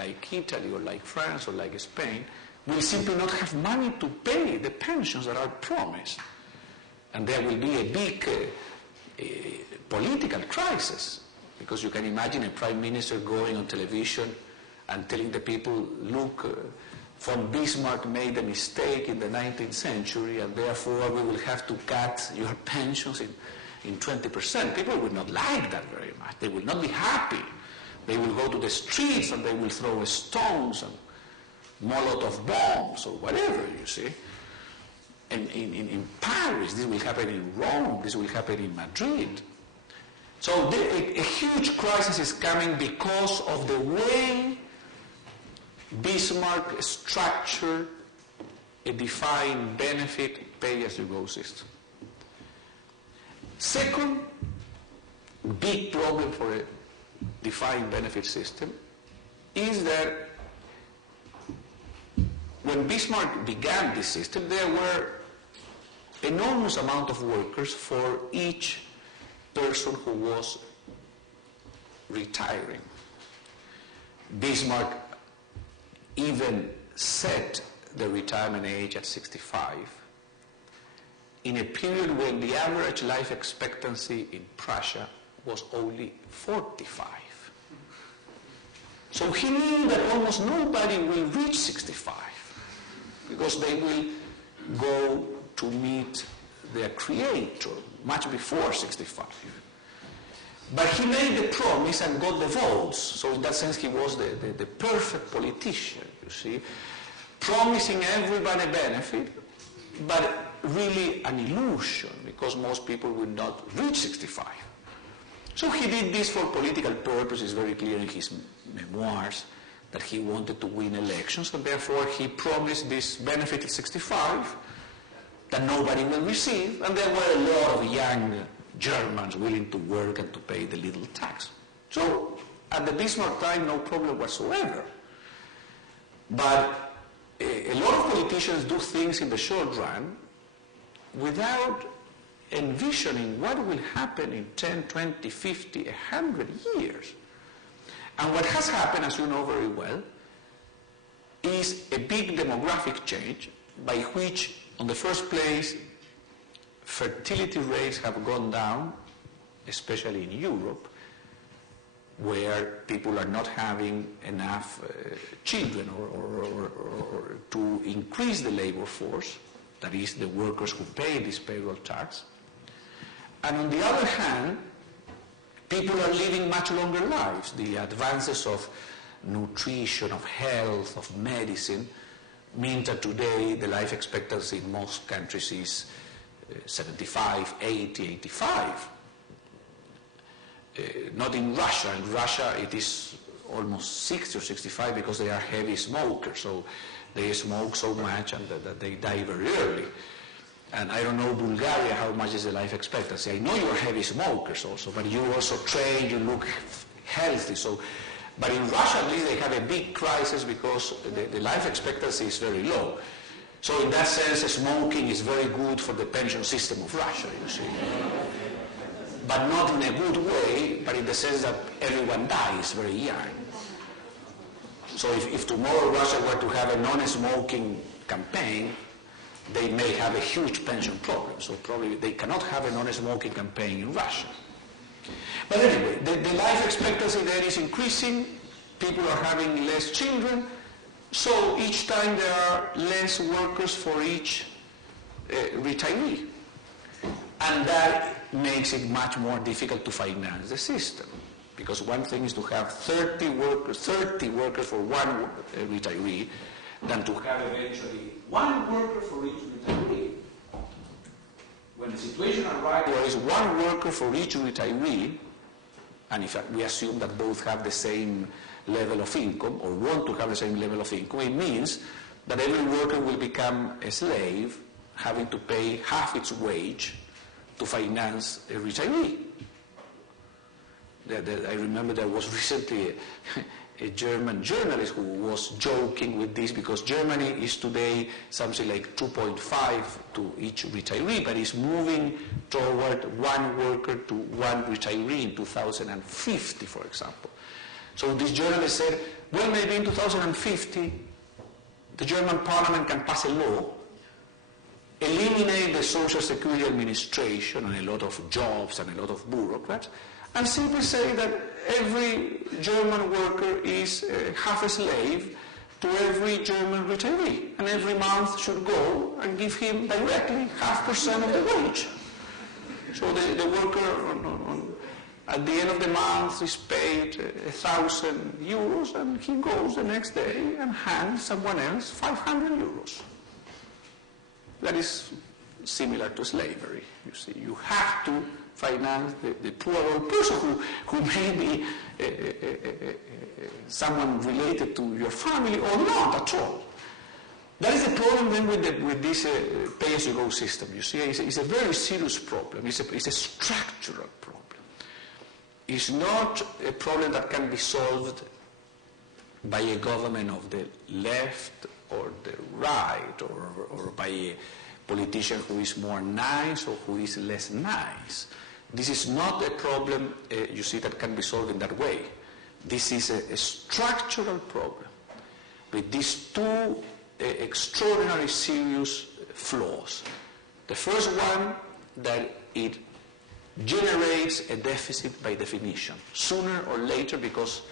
like Italy or like France or like Spain, will simply not have money to pay the pensions that are promised. And there will be a big political crisis, because you can imagine a prime minister going on television and telling the people, look, von Bismarck made a mistake in the 19th century and therefore we will have to cut your pensions in 20%. People will not like that very much. They will not be happy. They will go to the streets and they will throw stones and Molotov bombs or whatever, you see. And in Paris, this will happen in Rome, this will happen in Madrid. So a huge crisis is coming because of the way Bismarck structured a defined benefit pay-as-you-go system. Second big problem for a defined benefit system is that when Bismarck began this system, there were enormous amount of workers for each person who was retiring. Bismarck even set the retirement age at 65 in a period when the average life expectancy in Prussia was only 45. So he knew that almost nobody will reach 65 because they will go to meet their creator much before 65. But he made the promise and got the votes. So in that sense he was the perfect politician, you see, promising everybody benefit, but really an illusion because most people will not reach 65. So he did this for political purposes, very clear in his memoirs that he wanted to win elections, and therefore he promised this benefit at 65 that nobody will receive, and there were a lot of young Germans willing to work and to pay the little tax. So at the Bismarck time, no problem whatsoever. But a lot of politicians do things in the short run without envisioning what will happen in 10, 20, 50, 100 years. And what has happened, as you know very well, is a big demographic change by which, in the first place, fertility rates have gone down, especially in Europe, where people are not having enough children or to increase the labor force, that is, the workers who pay this payroll tax. And on the other hand, people are living much longer lives. The advances of nutrition, of health, of medicine mean that today the life expectancy in most countries is 75, 80, 85. Not in Russia. In Russia it is almost 60 or 65 because they are heavy smokers. So they smoke so much and that they die very early. And I don't know Bulgaria, how much is the life expectancy. I know you're heavy smokers also, but you also train, you look healthy. So, but in Russia at least they have a big crisis because the life expectancy is very low. So in that sense, smoking is very good for the pension system of Russia, you see. But not in a good way, but in the sense that everyone dies very young. So if tomorrow Russia were to have a non-smoking campaign, they may have a huge pension problem. So probably they cannot have a non-smoking campaign in Russia. But anyway, the life expectancy there is increasing. People are having less children. So each time there are less workers for each retiree. And that makes it much more difficult to finance the system. Because one thing is to have 30 workers for one retiree than to have eventually one worker for each retiree. When the situation arrives where there is one worker for each retiree, and if we assume that both have the same level of income or want to have the same level of income, it means that every worker will become a slave, having to pay half its wage to finance a retiree. I remember there was recently a German journalist who was joking with this because Germany is today something like 2.5 to each retiree, but is moving toward one worker to one retiree in 2050, for example. So this journalist said, well, maybe in 2050, the German parliament can pass a law, eliminate the Social Security Administration and a lot of jobs and a lot of bureaucrats, and simply say that every German worker is half a slave to every German retiree, and every month should go and give him directly 0.5% of the wage. So the worker at the end of the month is paid 1,000 euros, and he goes the next day and hands someone else 500 euros. That is similar to slavery. You see, you have to finance the poor old person who may be someone related to your family or not at all. That is the problem then with this pay-as-you-go system. You see, it's a very serious problem. It's a structural problem. It's not a problem that can be solved by a government of the left or the right, or by a politician who is more nice or who is less nice. This is not a problem, you see, that can be solved in that way. This is a structural problem with these two extraordinary serious flaws. The first one, that it generates a deficit by definition, sooner or later, because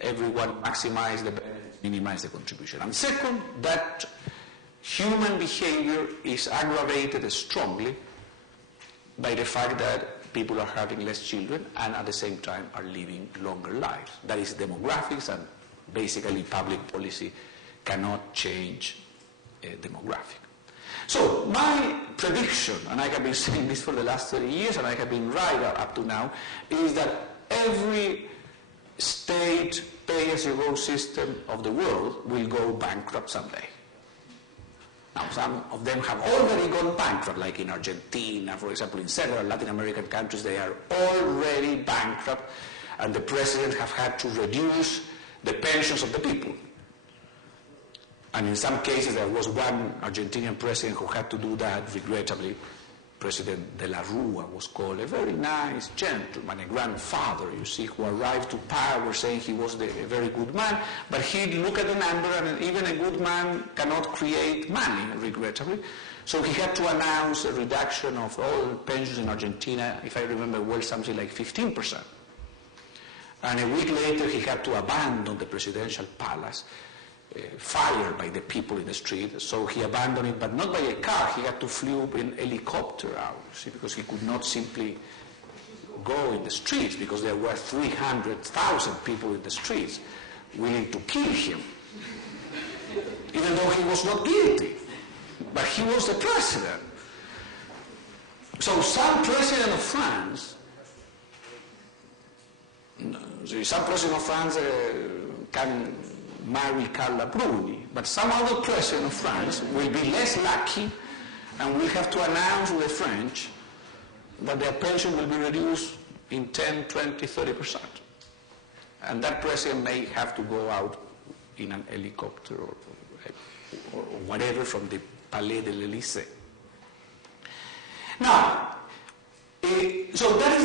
everyone maximizes the benefit, minimize the contribution. And second, that human behavior is aggravated strongly by the fact that people are having less children and at the same time are living longer lives. That is demographics, and basically public policy cannot change demographic. So my prediction, and I have been saying this for the last 30 years, and I have been right up to now, is that every state pay-as-you-go system of the world will go bankrupt someday. Now, some of them have already gone bankrupt, like in Argentina, for example, in several Latin American countries, they are already bankrupt, and the presidents have had to reduce the pensions of the people. And in some cases, there was one Argentinian president who had to do that, regrettably. President de la Rúa was called, a very nice gentleman, a grandfather, you see, who arrived to power saying he was a very good man, but he looked at the number, and even a good man cannot create money, regrettably. So he had to announce a reduction of all pensions in Argentina, if I remember well, something like 15%. And a week later, he had to abandon the presidential palace, fired by the people in the street. So he abandoned it, but not by a car. He had to flew in helicopter out, see, because he could not simply go in the streets, because there were 300,000 people in the streets willing to kill him, even though he was not guilty. But he was the president. So some president of France, can marry Carla Bruni, but some other president of France will be less lucky and will have to announce to the French that their pension will be reduced in 10, 20, 30%. And that president may have to go out in an helicopter or whatever from the Palais de l'Élysée. Now, so that is